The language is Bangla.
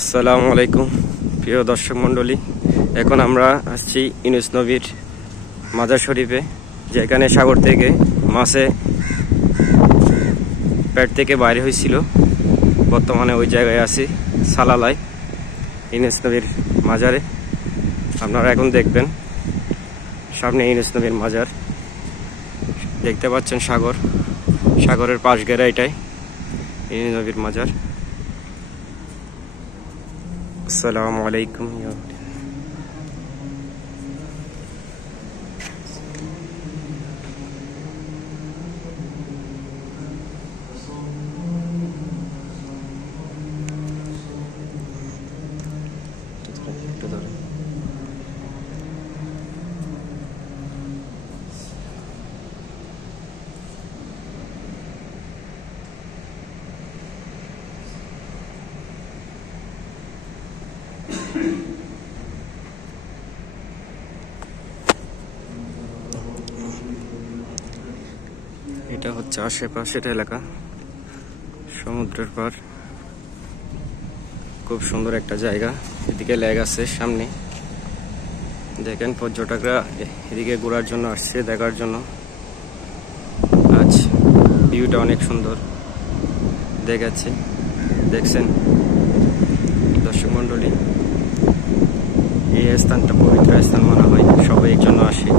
আসসালামু আলাইকুম প্রিয় দর্শক মণ্ডলী, এখন আমরা আসছি ইউনুস নবীর মাজার শরীফে, যেখানে সাগর থেকে মাছে পেট থেকে বাইরে হয়েছিল। বর্তমানে ওই জায়গায় আছি, সালালায় ইউনুস নবীর মাজারে। আপনারা এখন দেখবেন সামনে ইউনুস নবীর মাজার, দেখতে পাচ্ছেন সাগর, সাগরের পাশ ঘেরা এটাই ইউনুস নবীর মাজার। আসসালামু আলাইকুম। এটা হচ্ছে আশেপাশের এলাকা, সমুদ্রের পার, খুব সুন্দর একটা জায়গা। এদিকে লেক আছে সামনে, দেখেন পর্যটকরা এদিকে ঘোরার জন্য আসছে, দেখার জন্য। আজ ভিউটা অনেক সুন্দর দেখাচ্ছে, দেখছেন দর্শক মন্ডলী। এই স্থানটা পবিত্র স্থান মনে হয়, সবাই এর জন্য আসে।